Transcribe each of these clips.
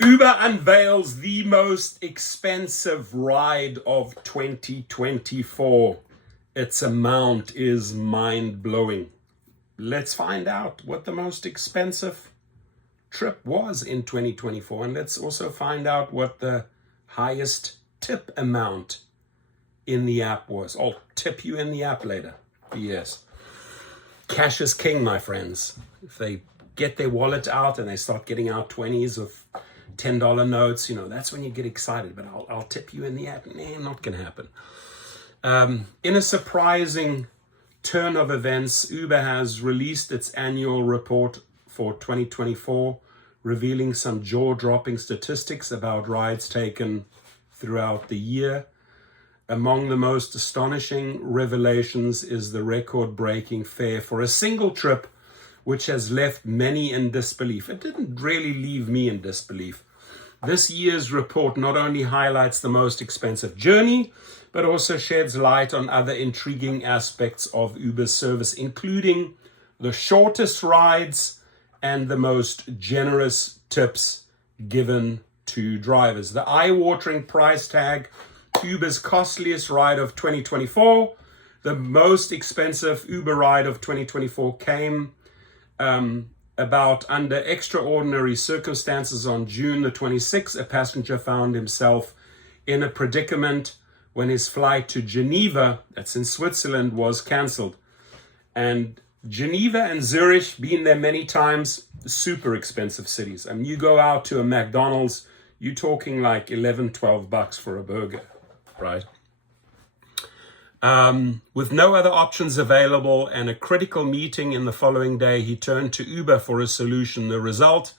Uber unveils the most expensive ride of 2024. Its amount is mind-blowing. Let's find out what the most expensive trip was in 2024. And let's also find out what the highest tip amount in the app was. I'll tip you in the app later. Yes. Cash is king, my friends. If they get their wallet out and they start getting out 20s of $10 notes, that's when you get excited. But I'll tip you in the app. Nah, not going to happen. In a surprising turn of events, Uber has released its annual report for 2024, revealing some jaw-dropping statistics about rides taken throughout the year. Among the most astonishing revelations is the record-breaking fare for a single trip, which has left many in disbelief. It didn't really leave me in disbelief. This year's report not only highlights the most expensive journey, but also sheds light on other intriguing aspects of Uber's service, including the shortest rides and the most generous tips given to drivers. The eye-watering price tag, Uber's costliest ride of 2024, the most expensive Uber ride of 2024 came about under extraordinary circumstances on June the 26th. A passenger found himself in a predicament when his flight to Geneva, that's in Switzerland, was cancelled. And Geneva and Zurich, been there many times, super expensive cities. I mean, you go out to a McDonald's, you're talking like $11-12 for a burger, right? With no other options available and a critical meeting in the following day, he turned to Uber for a solution. The result,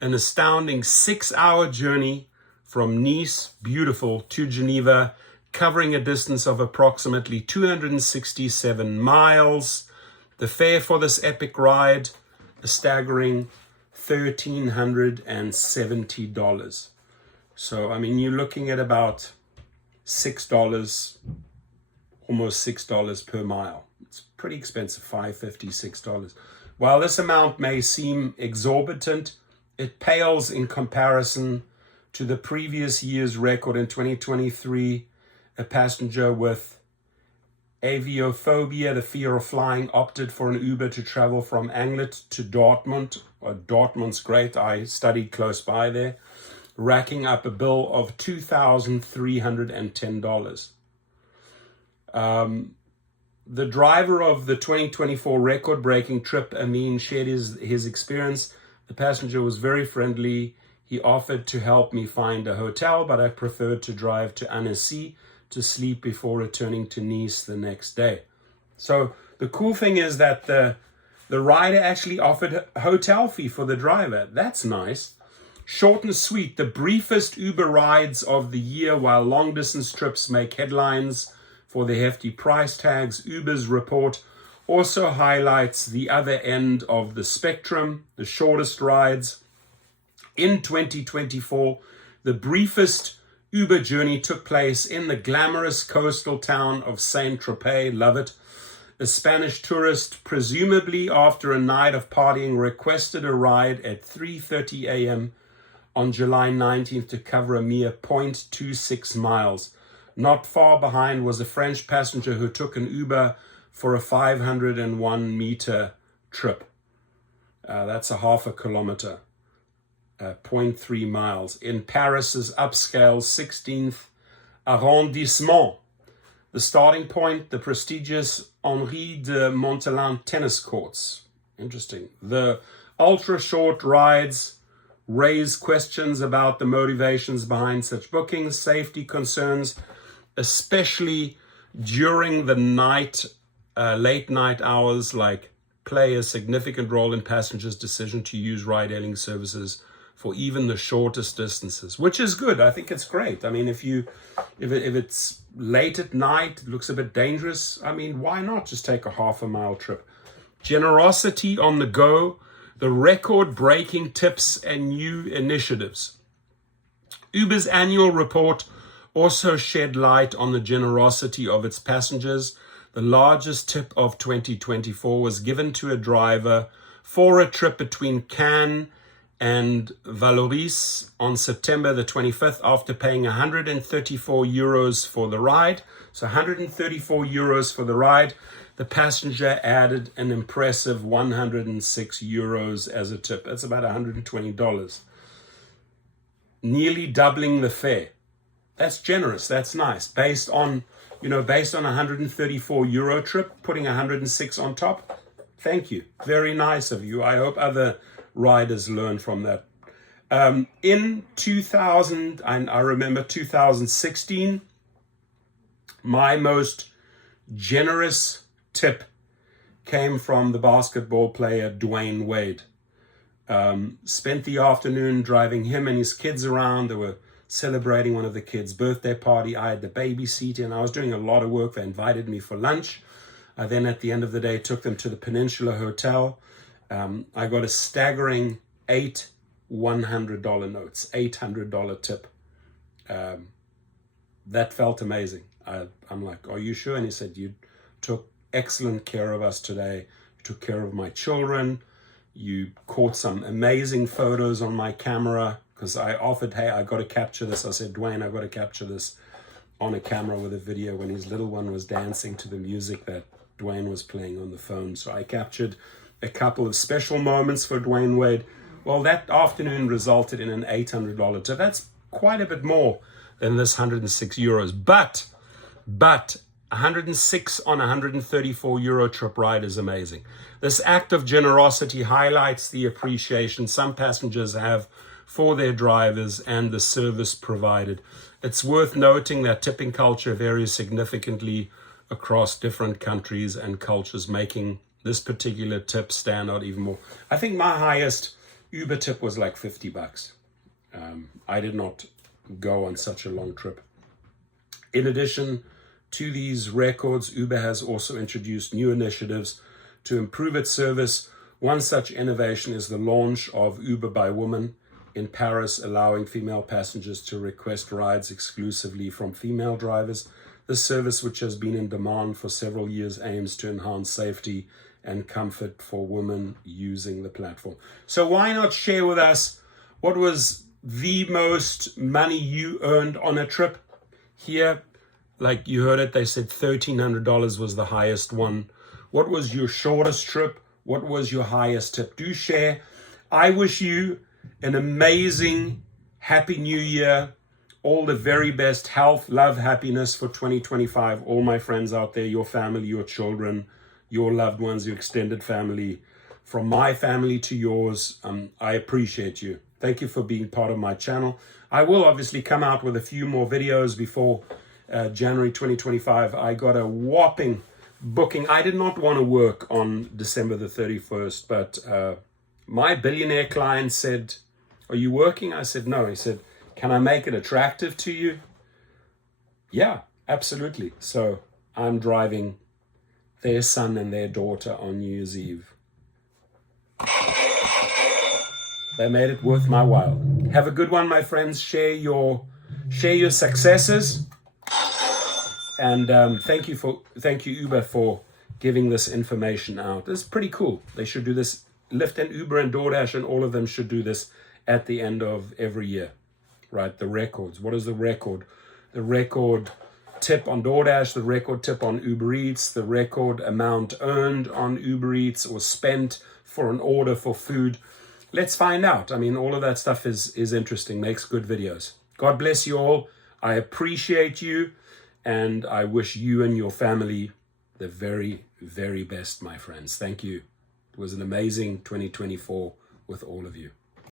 an astounding 6-hour journey from Nice, beautiful, to Geneva, covering a distance of approximately 267 miles. The fare for this epic ride, a staggering $1,370. So, I mean, you're looking at about $6, almost $6 per mile. It's pretty expensive, $5.50, $6. While this amount may seem exorbitant, it pales in comparison to the previous year's record in 2023. A passenger with aviophobia, the fear of flying, opted for an Uber to travel from Anglet to Dortmund. Dortmund's great, I studied close by there, racking up a bill of $2,310. The driver of the 2024 record-breaking trip, Amin, shared his experience. The passenger was very friendly. He offered to help me find a hotel, but I preferred to drive to Annecy to sleep before returning to Nice the next day. So the cool thing is that the rider actually offered a hotel fee for the driver. That's nice. Short and sweet, the briefest Uber rides of the year. While long-distance trips make headlines for the hefty price tags, Uber's report also highlights the other end of the spectrum, the shortest rides. In 2024, the briefest Uber journey took place in the glamorous coastal town of Saint-Tropez. Love it. A Spanish tourist, presumably after a night of partying, requested a ride at 3:30 a.m. on July 19th to cover a mere 0.26 miles. Not far behind was a French passenger who took an Uber for a 501-meter trip. That's a half a kilometer. 0.3 miles in Paris's upscale 16th arrondissement. The starting point, the prestigious Henri de Montaiglin tennis courts. Interesting. The ultra-short rides raise questions about the motivations behind such bookings, safety concerns, especially during the night, late night hours, play a significant role in passengers' decision to use ride-hailing services for even the shortest distances, which is good. I think it's great. I mean, if it's late at night, it looks a bit dangerous, I mean, why not just take a half-a-mile trip? Generosity on the go, the record-breaking tips and new initiatives. Uber's annual report also shed light on the generosity of its passengers. The largest tip of 2024 was given to a driver for a trip between Cannes and Valoris on September the 25th after paying 134 euros for the ride. So 134 euros for the ride. The passenger added an impressive 106 euros as a tip. That's about $120. Nearly doubling the fare. That's generous. That's nice. Based on a 134 euro trip, putting 106 on top. Thank you. Very nice of you. I hope other riders learn from that. In 2000, and I remember 2016, my most generous tip came from the basketball player Dwayne Wade. Spent the afternoon driving him and his kids around. They were celebrating one of the kids' birthday party. I had the baby seat and I was doing a lot of work. They invited me for lunch. I then at the end of the day took them to the Peninsula Hotel. I got a staggering 8 $100 notes, $800 tip. That felt amazing. I'm like, are you sure? And he said, you took excellent care of us today. You took care of my children. You caught some amazing photos on my camera, because I offered, hey, I got to capture this. I said, Dwayne, I got to capture this on a camera with a video when his little one was dancing to the music that Dwayne was playing on the phone. So I captured a couple of special moments for Dwayne Wade. Well, that afternoon resulted in an $800 tip. That's quite a bit more than this 106 euros. But 106 on 134 euro trip ride is amazing. This act of generosity highlights the appreciation some passengers have for their drivers and the service provided. It's worth noting that tipping culture varies significantly across different countries and cultures, making this particular tip stand out even more. I think my highest Uber tip was like $50. I did not go on such a long trip. In addition to these records, Uber has also introduced new initiatives to improve its service. One such innovation is the launch of Uber by Women in Paris, allowing female passengers to request rides exclusively from female drivers. This service, which has been in demand for several years, aims to enhance safety and comfort for women using the platform. So why not share with us what was the most money you earned on a trip? Here, like you heard it, they said $1,300 was the highest one. What was your shortest trip? What was your highest tip? Do share. I wish you an amazing, happy new year. All the very best health, love, happiness for 2025. All my friends out there, your family, your children, your loved ones, your extended family. From my family to yours, I appreciate you. Thank you for being part of my channel. I will obviously come out with a few more videos before January 2025. I got a whopping booking. I did not want to work on December the 31st, but my billionaire client said, are you working? I said, no. He said, can I make it attractive to you? Yeah, absolutely. So I'm driving their son and their daughter on New Year's Eve. They made it worth my while. Have a good one, my friends. Share your successes. And thank you Uber for giving this information out. It's pretty cool. They should do this. Lyft and Uber and DoorDash and all of them should do this at the end of every year, right? The records. What is the record? The record tip on DoorDash, the record tip on Uber Eats, the record amount earned on Uber Eats or spent for an order for food. Let's find out. I mean, all of that stuff is interesting, makes good videos. God bless you all. I appreciate you, and I wish you and your family the very, very best, my friends. Thank you. It was an amazing 2024 with all of you.